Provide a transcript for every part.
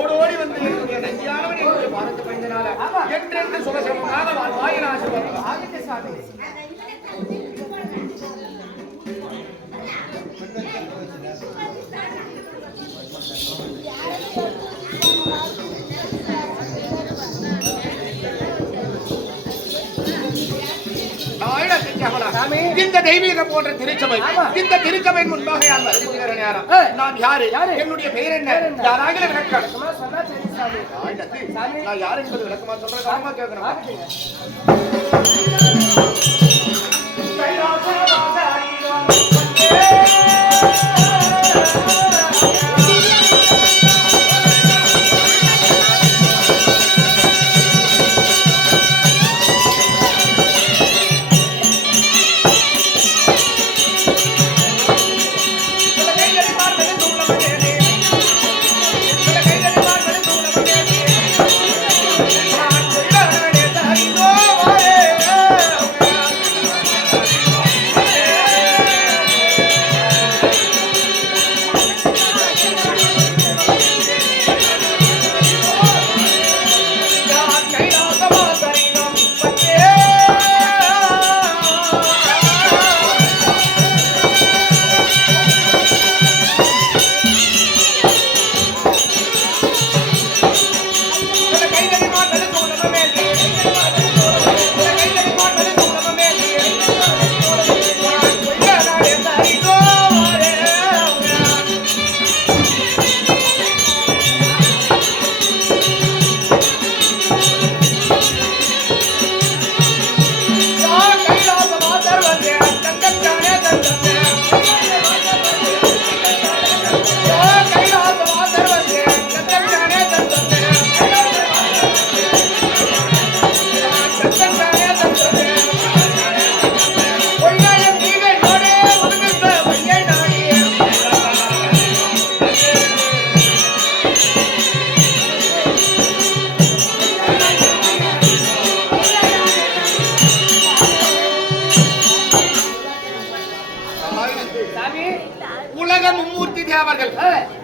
ஓடி ஓடி வந்து என்னுடைய நஞ்சியானவன் என்னுடைய பாதத்தை பணிந்தனால என்றென்று சுகசமமாக வாழ்வாயின் ஆசீர்வாதம். இந்த தெய்வீக போன்ற திருச்சபை, இந்த திருச்சபை முன்பாக யார் வருகிற நேரம் நான் யாரு, என்னுடைய பெயர் என்ன, யாராக விளக்கம் நான் யார் என்பது விளக்கமா சொல்றேன், கவனமா கேட்கணும்.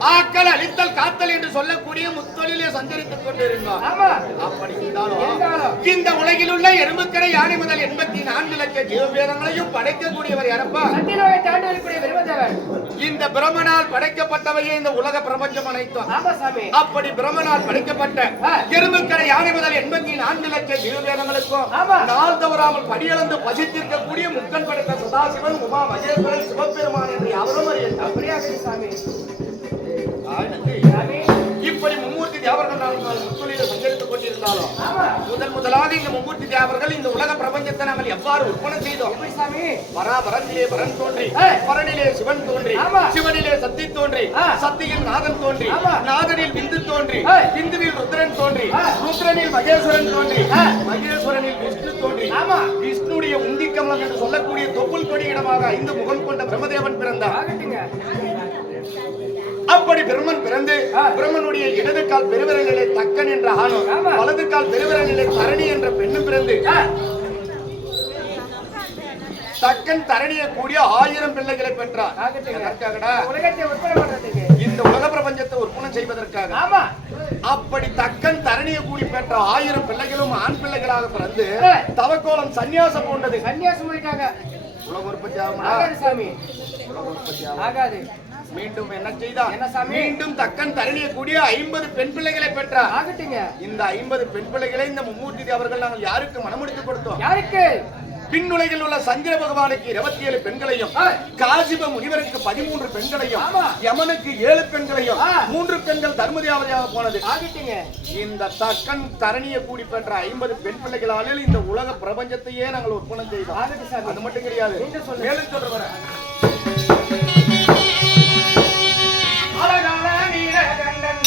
ஆக்கல் அழித்தல் காத்தல் என்று சொல்லக்கூடிய முத்தொழிலே சஞ்சரித்துக் கொண்டிருந்தார். அப்படி இந்த உலகில் உள்ள எறும்புக்கடை யானை முதல் 84 லட்சம் ஜீவவேதங்களையும் படைக்கக்கூடியவர் யாரப்பா? இந்த பிரம்மனால் படைக்கப்பட்டவையே இந்த உலக பிரபஞ்சம் அனைத்தும். அப்படி பிரம்மனால் படைக்கப்பட்ட எறும்புக்கடை யானை முதல் 84 லட்சம் ஜீவவேதங்களுக்கும் நாள் தவறாமல் படியளந்து பசித்திருக்கக்கூடிய முக்கன் படைத்த சதாசிவன் உமா மகேஸ்வரன் சிவபெருமான் என்று அவரும் அறிய இப்படி மும்மூர்த்தி தேவர்கள் முத்தொழில சஞ்சரித்துக் கொண்டிருந்தாலும் முதலாக இந்த மும்மூர்த்தி தேவர்கள் இந்த உலக பிரபஞ்சத்தை நாங்கள் எவ்வாறு உற்பத்தி செய்தோம்? பராபரத்திலே பரன் தோன்றி, பரனிலே சிவன் தோன்றி, சிவனிலே சக்தி தோன்றி, சக்தியில் நாதன் தோன்றி, நாதனில் விந்து தோன்றி, விந்துவில் ருத்ரன் தோன்றி, ருத்ரனில் மகேஸ்வரன் தோன்றி, மகேஸ்வரனில் விஷ்ணு தோன்றி, விஷ்ணுடைய உந்திக்கமலம் என்று சொல்லக்கூடிய தொப்புள் கொடி இடமாக 5 முகம் கொண்ட பிரம்மதேவன் பிறந்தார். அப்படி பிரம்மன் பிறந்து பிரம்மனுடைய இடது கால் பெருவிரலிலே தக்கன் என்ற ஆணும், வலது கால் பெருவிரலிலே தரணி என்ற பெண்ணும் பிறந்து தக்கன் தரணிய கூடிய 1000 பிள்ளைகளை பெற்றார். இந்த உலக பிரபஞ்சத்தை உற்பத்தி செய்வதற்காக. அப்படி தக்கன் தரணிய கூடி பெற்ற 1000 பிள்ளைகளும் ஆண் பிள்ளைகளாக பிறந்து தவக்கோலம் சன்னியாசம் போன்றது. சன்னியாசம் உலக உற்பத்தி ஆகாது. மீண்டும் என்ன செய்தார்? மீண்டும் தக்கன் தரணிய கூடிய 50 பெண் பிள்ளைகளை பெற்றார். இந்த 50 பெண் பிள்ளைகளை இந்த மும்மூர்த்தி தேவர்கள் நாங்கள் யாருக்கு மனமுடித்து கொடுத்தோம்? யாருக்கு? பின்னுலகில் உள்ள சந்திர பகவானுக்கு 27 பெண்களையும், காசிப முனிவருக்கு 13 பெண்களையும், யமனுக்கு 7 பெண்களையும், 3 பெண்கள் தர்மதேவதையாக போனது. இந்த தக்கன் தரணிய கூடி பெற்ற 50 பெண் பிள்ளைகளால் இந்த உலக பிரபஞ்சத்தையே நாங்கள் உற்பத்தி செய்தோம். அது மட்டும் கிடையாது, மேலும் சொல்ற வர அழகான நீலகண்டன்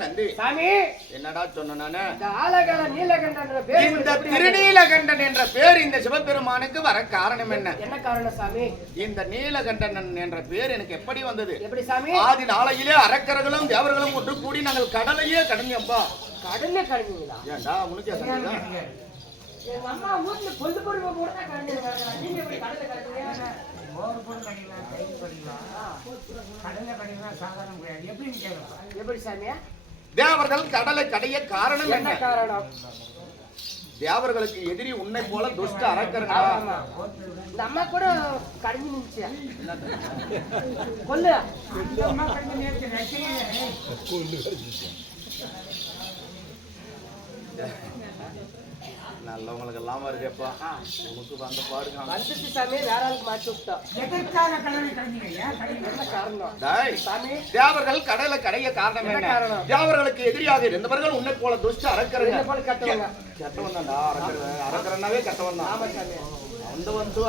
நந்தி சாமி என்னடா சொன்ன நானு? இந்த திருநீலகண்டன் என்ற பேர் இந்த சிவபெருமானுக்கு வர காரணம் என்ன? என்ன காரணம் சாமி? இந்த நீலகண்டன் என்ற பேர் எனக்கு எப்படி வந்தது? எப்படி சாமி? ஆதி நாளையிலே அரக்கர்களும் தேவர்களும் ஒன்று கூடி நாங்கள் கடலையே கடந்தோம்பா. கடல்ல கடந்தீங்களா? ஏண்டா உனக்கே சொன்னீங்க? எங்க அம்மா ஊர்ல கொண்டு போய் போறதா கடந்தீங்க. நீங்க எப்படி கடல்ல கடந்தீங்க? ஓவர் போன் கடிக்கலாம், கைது கடிக்கலாம், கடலை கடிக்கலாம், சாதாரணம் கிடையாது. எப்படின்னு கேட்கலாம். எப்படி சாமியா? தேவர்கள் கடலை கடைய காரணம் என்ன என்ன? காரணம்? தேவர்களுக்கு எதிரி உன்னை போல துஷ்ட அரக்கர்களா? இந்த அம்மா கூட கடந்து நின்னுச்சு. கொல்லு. இந்த அம்மா கடந்து நேற்று ரசிகை நல்லவங்களுக்கு எல்லாம் வருதுப்பா. உனக்கு வந்த பாடுங்க வந்துச்சு சாமி. வேற ஆளுக்கு மாற்றி விட்டோம். எதற்காக கடலை கடந்தீங்க? ஏன் கடலை? என்ன காரணம் டேய், சாமி? தேவர்கள் கடலை கடைய காரணம் என்ன என்ன? காரணம்? தேவர்களுக்கு எதிரியாக இருந்தவர்கள் உன்னை போல துஷ்ட அரக்கர்கள். என்ன போல கட்டவங்க? கெட்டவன் தான்டா அரக்கரனாவே கெட்டவன் தான். ஆமா சாமி. அந்த வந்து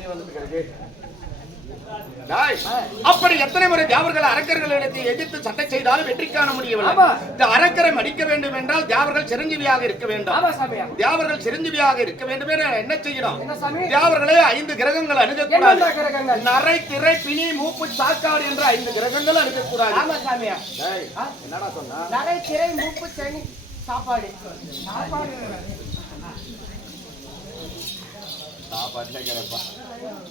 நீ வந்துட்டு டேய், அப்படி எத்தனை முறை தேவர்கள் அரக்கர்களிடத்தை எதிர்த்து சட்டை செய்தாலும் வெற்றி காண முடியவில்லை. ஆமா. இந்த அரக்கரை மடிக்க வேண்டும் என்றால் தேவர்கள் சிரஞ்சீவியாக இருக்க வேண்டும். ஆமா சாமியா. தேவர்கள் சிரஞ்சீவியாக இருக்க வேண்டும் என என்ன செய்யணும்? என்ன சாமி? தேவர்களே 5 கிரகங்கள் அணுகக்கூடாது. என்ன கிரகங்கள்? நரை, திரை, பிணி, மூப்பு, சாக்காடு என்ற 5 கிரகங்கள் அணுகக்கூடாது. ஆமா சாமியா. டேய், என்னடா சொன்னா? நகை, திரை, மூப்பு, சனி, சாப்பாடு. சாப்பாடுல கிடப்பா.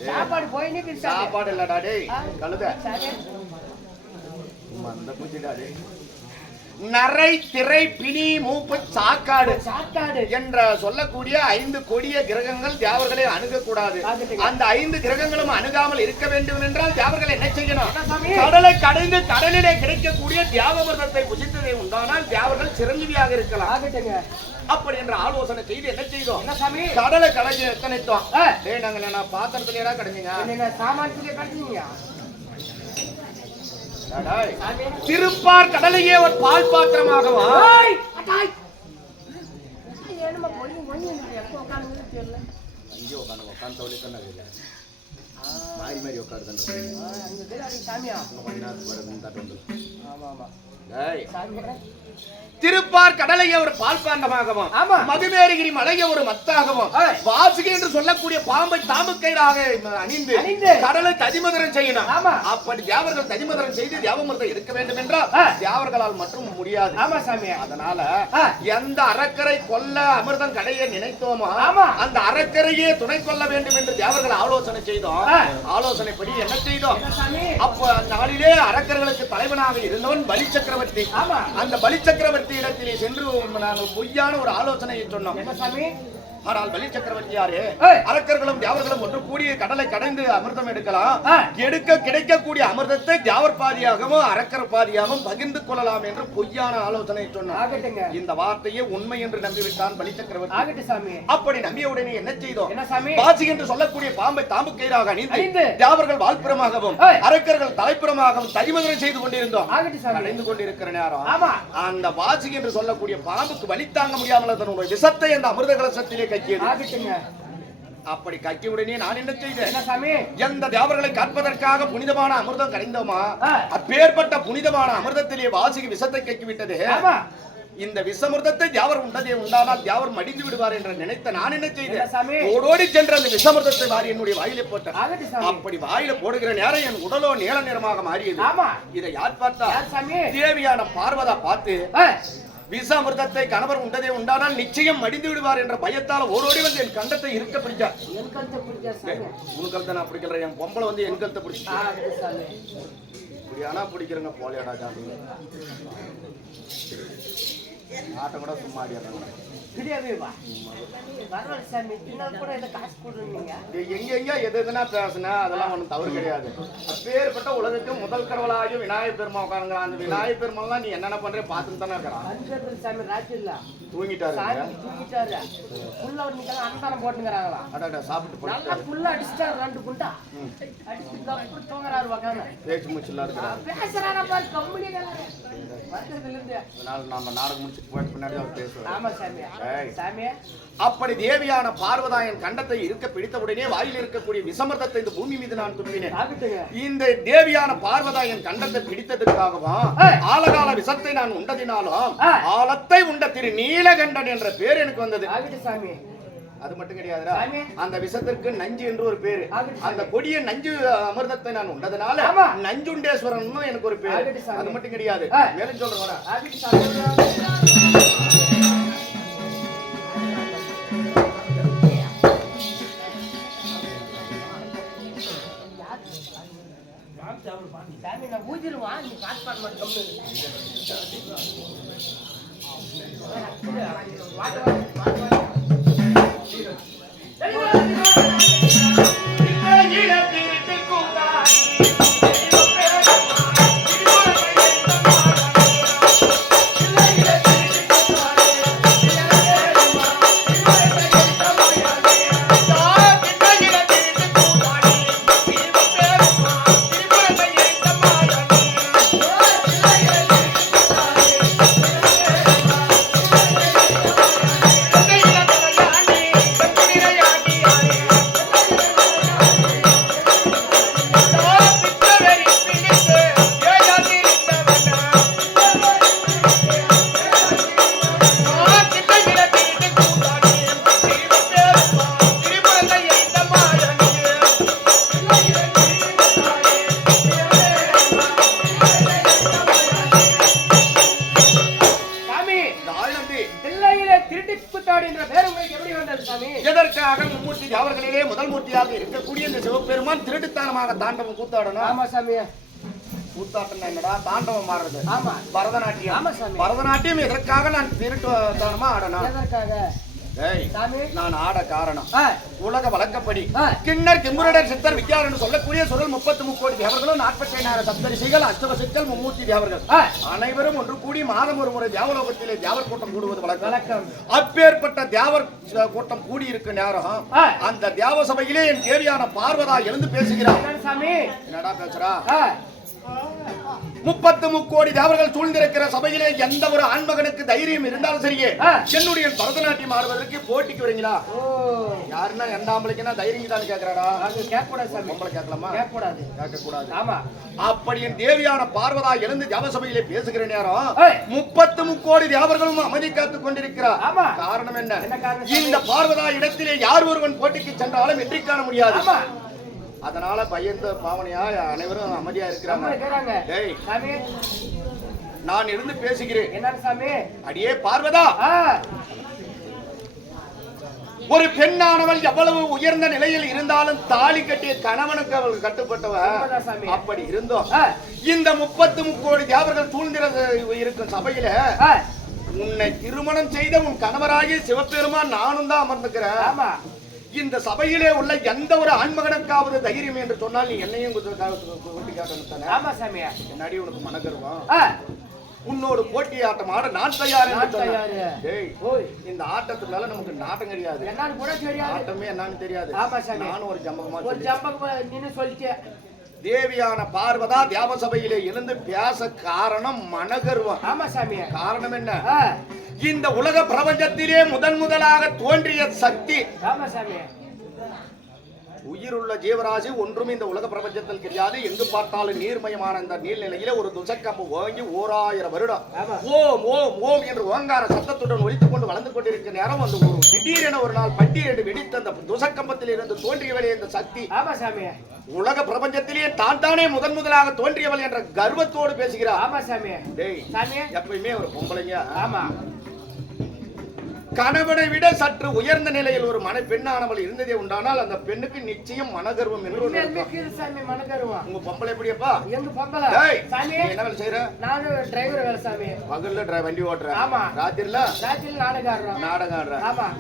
சாப்பாடு போய் நிக்கு சாமி. சாப்பாடு இல்லடா டேய், கழுத. சாமி. மந்த பூச்சிடா டேய். நரை, திரை, பிணி, மூப்பு, சாக்காடு சாக்காடு என்ற சொல்லக்கூடிய 5 கொடிய கிரகங்கள் தேவர்களை அணுகக்கூடாது. அந்த 5 கிரகங்களும் அணுகாமல் இருக்க வேண்டும் என்றால் தேவர்கள் என்ன செய்யணும்? கடலை கடைந்து கடலிலே கிடைக்கக்கூடிய தேவமிர்தத்தை புசித்ததை உண்டானால் தேவர்கள் சிரஞ்சீவியாக இருக்கலாம். ஆகட்டுங்க. அப்படி என்ற ஆலோசனை செய்து என்ன செய்தோம்? என்ன சாமி? கடலை கடைஞ்சு எத்தனைத்தோம். டேய், நாங்க என்ன பாத்திரத்திலேடா கடைஞ்சீங்க? என்ன சாமான்ல கட்டீங்க? டேய், திருப்பார் கடலையே ஒரு பால் பாத்திரமாகவா? ஏய் அடாய். ஏனமா போய் எப்போ உட்கார்ந்து தெரியல. அங்கே உட்காந்து தோழி கண்ணாக மாறி மாறி உட்காருதுன்ற அங்க பேர் சாமியா. கொஞ்ச நேரத்துக்கு வருதுன்னு தட்டு வந்து. ஆமா ஆமா. டேய், சாமியா. திருப்பார் கடலையே ஒரு பால் பாண்டமாகவும், ஆமா. மதுமேருகிரி மலையை ஒரு மத்தாகவும், வாசுகி என்று சொல்லக்கூடிய பாம்பை தாம்புக்கயிறாக அணிந்து கடலை ததிமதுரம் செய்யணும். ஆமா. அப்படி தேவர்கள் ததிமதுரம் செய்து தேவமிர்தம் இருக்க வேண்டும் என்றால் தேவர்களால் மட்டும் முடியாது. ஆமா சாமியா. அதனால எந்த அரக்கரை கொல்ல அமிர்தம் கடைய நினைத்தோமோ ஆமா. அந்த அரக்கரையே துணை கொள்ள வேண்டும் என்று தேவர்கள் ஆலோசனை செய்தோம். ஆலோசனைப்படி என்ன செய்தோம்? அப்ப நாளிலே அரக்கர்களுக்கு தலைவனாக இருந்தவன் பலி சக்கரவர்த்தி. ஆமா. அந்த பலி சக்கரவர்த்தி இடத்திலே சென்று நாங்கள் பொய்யான ஒரு ஆலோசனையை சொன்னோம். என்ன சாமி? ஆனால் பலி சக்கரவர்த்தி யாரு? அரக்கர்களும் தேவர்களும் ஒன்று கூடிய கடலை கடைந்து அமிர்தம் எடுக்கலாம். எடுக்க கிடைக்கக்கூடிய அமிர்தத்தை தேவர் பாதியாகவும் அரக்கர் பாதியாகவும் பகிர்ந்து கொள்ளலாம் என்று பொய்யான ஆலோசனை சொன்னார். இந்த வார்த்தையை உண்மை என்று நம்பிவிட்டான் பலி சக்கரவர்த்தி. அப்படி நம்பிய உடனே என்ன செய்தோம்? பாசி என்று சொல்லக்கூடிய பாம்பை தாம்புக்கயிறாக அணிந்து தேவர்கள் வாழ்ப்புறமாகவும் அரக்கர்கள் தலைப்புறமாகவும் தரிமதுரை செய்து கொண்டிருந்தோம். அடைந்து கொண்டிருக்கிற நேரம் அந்த பாசி என்று சொல்லக்கூடிய பாம்புக்கு வலி தாங்க முடியாமல் அதனுடைய விஷத்தை அந்த அமிர்த கலசத்திலே கக்கியது. அப்படி கக்கி உடனே நான் என்ன செய்தேன்? எந்த தேவர்களை காப்பதற்காக புனிதமான அமிர்தம் கரைந்தோமா அப்பேற்பட்ட புனிதமான அமிர்தத்திலே வாசிக்கு விஷத்தை கக்கி விட்டது. இந்த விஷமிர்தத்தை தேவர் உண்டதே உண்டானால் தேவர் மடிந்து விடுவார் என்று நினைத்த நான் என்ன செய்தேன்? ஓடோடி சென்ற அந்த விஷமிர்தத்தை வாரி என்னுடைய வாயிலே போட்டேன். அப்படி வாயில போடுகிற நேரம் என் உடலோ நீல நிறமாக மாறியது. இதை யார் பார்த்தா? தேவியான பார்வதா பார்த்து விஷமிர்தத்தை கணவர் உண்டதே உண்டானால் நிச்சயம் மடிந்து விடுவார் என்ற பயத்தால் ஓடோடி வந்து என் கண்டத்தை இருக்க பிடிச்சார். உன் கழுத்தை நான் பிடிக்கல, என் பொம்பளை வந்து என் கழுத்தை பிடிச்சா. இப்படியானா பிடிக்கிறங்க போலியாடா ஜாதி ஆட்டம் கூட சும்மா ஆடியாங்க. எங்க எதுனா பேசுனா அதெல்லாம் ஒண்ணும் தவறு கிடையாது. அப்பேற்பட்ட உலகத்துக்கு முதல் கடவுளாகிய விநாயகர் பெருமா உட்காருங்களா. அந்த விநாயகர் பெருமாள் நீ என்னென்ன பண்ற பாத்துட்டு தானே இருக்கிறான். தூங்கிட்டாரு சாப்பிட்டு பேச்சு மூச்சு வந்ததுல இருந்து. அதனால நாம நாடகம் முடிச்சுட்டு போயிட்டு பின்னாடி அவர் பேசுவார். ஆமா சாமி. ஏய். சாமி. அப்படி தேவியான பார்வதா என் கண்டத்தை இருக்க பிடித்த உடனே வாயில் இருக்கக்கூடிய விசமர்த்தத்தை இந்த பூமி மீது நான் துப்பினேன். ஆகட்டுங்க. இந்த தேவியான பார்வதா என் கண்டத்தை பிடித்ததுக்காகவும் ஆலகால விஷத்தை நான் உண்டதினாலும் ஆலத்தை உண்ட திரு நீலகண்டன் என்ற பேர் எனக்கு வந்தது. ஆகட்டு சாமி. அது மட்டும் கிடையாதுடா, சாமி. அந்த விஷத்திற்கு நஞ்சு என்று ஒரு பேரு. ஆகட்டு அந்த கொடிய நஞ்சு அமிர்தத்தை நான் உண்டதனால ஆமா. நஞ்சுண்டேஸ்வரன் எனக்கு ஒரு பேரு. ஆகட்டு சாமி. அது மட்டும் கிடையாது, மேலும் சொல்றேன். ஆகட்டு சாமி. சாமி நான் ஊதிருவான், நீ பாட்டு பாட மாட்டேன். எதற்காக மும்மூர்த்தி அவர்களிலே முதல் மூர்த்தியாக இருக்கக்கூடிய இந்த சிவபெருமான் திருட்டுத்தனமாக தாண்டவம் கூத்தாடணும்? ஆமா சாமி. கூத்தாட்டம் என்னடா? தாண்டவம் ஆடுறது. ஆமா. பரதநாட்டியம். ஆமா சாமி. பரதநாட்டியம் எதற்காக நான் திருட்டுத்தனமா ஆடணும்? எதற்காக சாமி? நான் ஆட காரணம் உலக வழக்கப்படி ஆ. கிண்ணர் கிம்புருடர் சித்தர் வித்யார் என்று சொல்லக்கூடிய சுரல் 33 கோடி தேவர்களும் 46 சப்தரிஷிகள் அஷ்டவசித்தல் மும்மூர்த்தி தேவர்கள் அனைவரும் ஒன்று கூடி மாதம் ஒரு முறை தேவலோகத்திலே தேவர் கூட்டம் கூடுவது வழக்கம். அப்பேற்பட்ட தேவர் கூட்டம் கூடி இருக்க நேரம் அந்த தேவ சபையிலே என் தேவியான பார்வதா எழுந்து பேசுகிறார். சாமி என்னடா பேசுறா? 33 கோடி தேவர்கள் சூழ்ந்திருக்கிற சபையிலே எந்த ஒரு ஆண்மகனுக்கு தைரியம் இருந்தாலும் சரியே என்னுடைய பரதநாட்டியம் ஆடுவதற்கு போட்டிக்கு வரீங்களா? யாருன்னா எந்த ஆம்பளைக்குன்னா தைரியம் தான் கேட்கிறாடா? பொம்பளை கேட்கலாமா? கேட்க கூடாது. ஆமா. அப்படி என் தேவியான பார்வதா எழுந்து தேவசபையிலே பேசுகிற நேரம் 33 கோடி தேவர்களும் அமைதி காத்துக் கொண்டிருக்கிறார். காரணம் என்ன? இந்த பார்வதா இடத்திலே யார் ஒருவன் போட்டிக்கு சென்றாலும் வெற்றி காண முடியாது. அதனால பயந்த பாவனையா அனைவரும் அமைதியா இருக்கிறாங்க. நான் இருந்து பேசுகிறேன். என்ன சாமி? அடியே பார்வதா, ஒரு பெண்ணானவள் எவ்வளவு உயர்ந்த நிலையில் இருந்தாலும் தாலி கட்டிய கணவனுக்கு அவள் கட்டுப்பட்டவள். அப்படி இருந்தோம் இந்த 33 கோடி தேவர்கள் சூழ்ந்திர இருக்கும் சபையில உன்னை திருமணம் செய்த உன் கணவராகிய சிவபெருமான் நானும் தான் அமர்ந்துக்கிறேன். இந்த சபையிலே உள்ள எந்த ஒரு ஆண்மகனுக்காவது தைரியம் என்று சொன்னால் நீ என்னையும் என்னடி உனக்கு மனகர்வம்? உன்னோடு போட்டி ஆட்டம் ஆட நான் தயார். இந்த ஆட்டத்துக்கு மேல நமக்கு நாட்டம் கிடையாது. ஆட்டமே என்னன்னு தெரியாது. நானும் ஒரு ஜம்பகமா சொல்லிட்டேன். தேவியான பார்வதா தேவசபையிலே எழுந்து பேச காரணம் மனகர்வம். காரணம் என்ன? இந்த உலக பிரபஞ்சத்திலே முதலாக தோன்றிய சக்தி உயிருள்ள ஜீவராசி ஒன்றும் இந்த உலக பிரபஞ்சத்தில் கிடையாது. எங்கு பார்த்தாலும் நீர்மயமான இந்த நீர்நிலையில ஒரு துசக்கம்பு வாங்கி 1000 வருடம் ஓம் ஓம் ஓம் என்று ஓங்கார சத்தத்துடன் ஒலித்துக் கொண்டு வளர்ந்து கொண்டிருக்கிற நேரம் வந்து ஒரு திடீரென ஒரு நாள் பட்டீர் என்று வெடித்த அந்த துசக்கம்பத்தில் இருந்து தோன்றியவளே இந்த சக்தி உலக பிரபஞ்சத்திலேயே தான் தானே முதலாக தோன்றியவள் என்ற கர்வத்தோடு பேசுகிறார். எப்பயுமே ஒரு பொம்பளைங்க கணவனை விட சற்று உயர்ந்த நிலையில் ஒரு பெண்ணானவள் இருந்ததே உண்டானால் அந்த பெண்ணுக்கு நிச்சயம் மனகர்வம் என்று உங்க பொம்பளை எப்படியப்பா? என்ன வேலை செய்யற? பகல்ல வண்டி ஓட்டுற, ராத்திரில நாடகம் ஆடுற.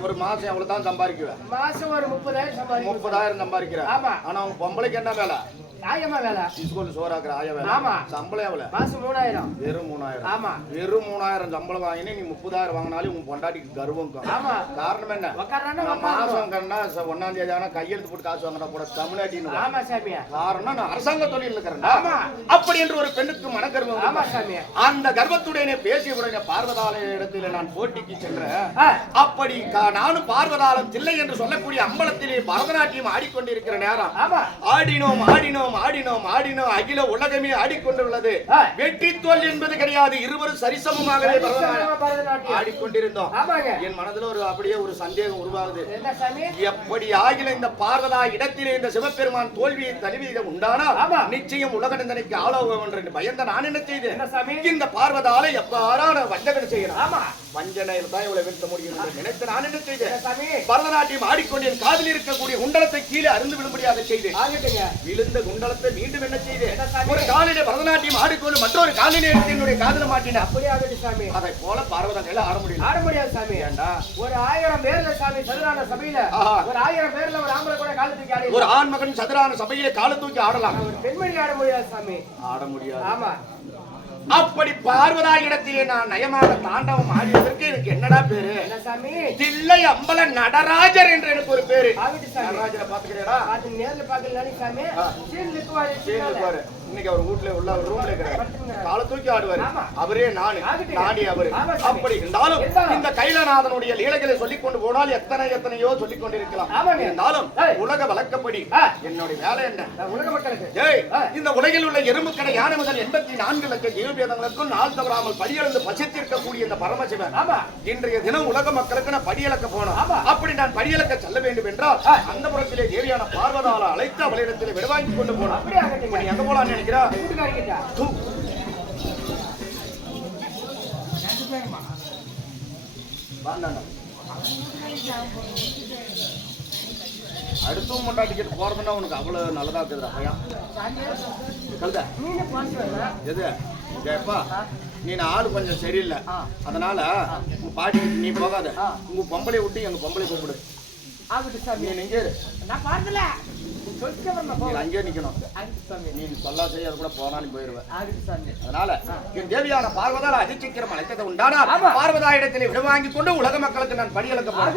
ஒரு மாசம் எவ்வளவு தான் சம்பாதிக்குவேன்? மாசம் ஒரு 30,000 சம்பாதிக்கிற. ஆனா உங்க பொம்பளைக்கு என்ன வேலை? ஆயமா வேலை ஸ்கூல்ல சோறாக்குற ஆய வேலை. ஆமா. சம்பளம் எவ்வளவு? மாசம் 3000. வெறும் 3000. ஆமா. வெறும் 3000 சம்பளம் வாங்கினே நீ 30,000 வாங்கினாலும் உன் பொண்டாட்டிக்கு கர்வம் இருக்கும். ஆமா. காரணம் என்ன? உக்காரன்னா நான் மாசம் கண்ணா 1ஆம் தேதி ஆனா கையெழுத்து போட்டு காசு வாங்கினா போட தமிழ்நாட்டின்னு. ஆமா சாமியா. காரணம் நான் அரசாங்க தொழில் இருக்கிறேன். ஆமா. அப்படி என்று ஒரு பெண்ணுக்கு மனக்கர்வம். ஆமா சாமியா. அந்த கர்வத்துடனே பேசிய உடனே பார்வதால இடத்துல நான் போட்டிக்கு சென்றேன். அப்படி நானும் பார்வதாலம் தில்லை என்று சொல்லக்கூடிய அம்பலத்திலே பரதநாட்டியம் ஆடிக்கொண்டிருக்கிற நேரம் ஆடினோம் ஆடினோம் ஆடினோம் ஆடினோம் அகில உலகமே ஆடிக்கொண்டுள்ளது. வெற்றி தோல் என்பது கிடையாது, இருவரும் சரிசமமாகவே பரதநாட்டியம் ஆடிக்கொண்டிருந்தோம். என் மனதில் அப்படியே ஒரு சந்தேகம் உருவாகுது. எப்படி ஆகில இந்த பார்வதா இடத்திலே இந்த சிவபெருமான் தோல்வியை தழுவியது உண்டானால் நிச்சயம் உலக நிந்தனைக்கு ஆளாகும் என்று பயந்த நான் என்ன செய்தேன், இந்த பார்வதால எவ்வாறான வஞ்சகனை செய்யலாம், வஞ்சனையில் தான் இவளை வீழ்த்த முடியும் என்று நினைத்து நான் என்ன செய்தேன், பரதநாட்டியம் ஆடிக்கொண்டு என் காதில் இருக்கக்கூடிய குண்டலத்தை கீழே அருந்து விடும்படியாக செய்தேன். விழுந்த குண்டலத்தை மீண்டும் என்ன செய்தேன், ஒரு காலிலே பரதநாட்டியம் ஆடிக்கொண்டு மற்றொரு காலிலே எடுத்து என்னுடைய காதல மாட்டினேன். அதை போல பார்வதங்களை ஆட முடியாது சாமி. ஒரு 1000 பேர்ல சாமி சதுரான சபையில ஒரு 1000 பேர்ல ஒரு ஆம்பளை கூட கால தூக்கி ஆடி, ஒரு ஆண் மகன் சதுரான சபையிலே கால தூக்கி ஆடலாம், ஒரு பெண்மணி ஆட முடியாது சாமி. ஆட முடியாது. ஆமா. அப்படி பார்வதா இடத்திலே நான் நயமாக தாண்டவம் ஆடியதற்கு எனக்கு என்னடா பேரு, தில்லை அம்பல நடராஜர் என்று எனக்கு ஒரு பேரு. நடராஜரை பாத்துக்கிறேடா? நேர்ல பாக்கல சாமி. இன்னைக்கு அவர் வீட்டுல உள்ள ஒரு ரூம்ல இருக்கிறார், கால தூக்கி ஆடுவாரு அவரே, நானு நாடி அவரு. அப்படி இருந்தாலும் இந்த கைலநாதனுடைய லீலைகளை சொல்லிக் கொண்டு போனால் எத்தனையோ சொல்லிக் கொண்டிருக்கலாம். இருந்தாலும் உலக வழக்கப்படி என்னுடைய வேலை என்ன, உலக மக்களுக்கு இந்த உலகில் உள்ள எறும்புக்கடை யானை முதல் 84 லட்சம் ஜீவபேதங்களுக்கும் நாள் தவறாமல் படியளந்து பசித்திருக்கக்கூடிய இந்த பரமசிவன் இன்றைய தினம் உலக மக்களுக்கு நான் படியளக்க போனோம். அப்படி நான் படியளக்க செல்ல வேண்டும் என்றால் அந்த புறத்திலே தேவியான பார்வதால அழைத்து அவளிடத்திலே விடுவாங்கி கொண்டு போனோம். எங்க போலான்னு நினைக்கிறா? அடுத்தும் மொட்டா டிக்கெட் போறதுன்னா உனக்கு அவ்வளவு நல்லதா இருக்குதுடா பையன். எது நீ ஆளு கொஞ்சம் சரியில்லை, அதனால உங்க பாட்டி நீ போகாத, உங்க பொம்பளை விட்டு எங்க பொம்பளை கூப்பிடு. நீ எங்க அங்கே நிக்கணும், நீ சொல்லா செய்ய கூட போனாலும் போயிருவேன். அதனால என் தேவியான பார்வதால அதிசீக்கிரம் அழைத்தது உண்டானால் பார்வதா இடத்திலே விட வாங்கி கொண்டு உலக மக்களுக்கு நான் படியளக்க போறேன்.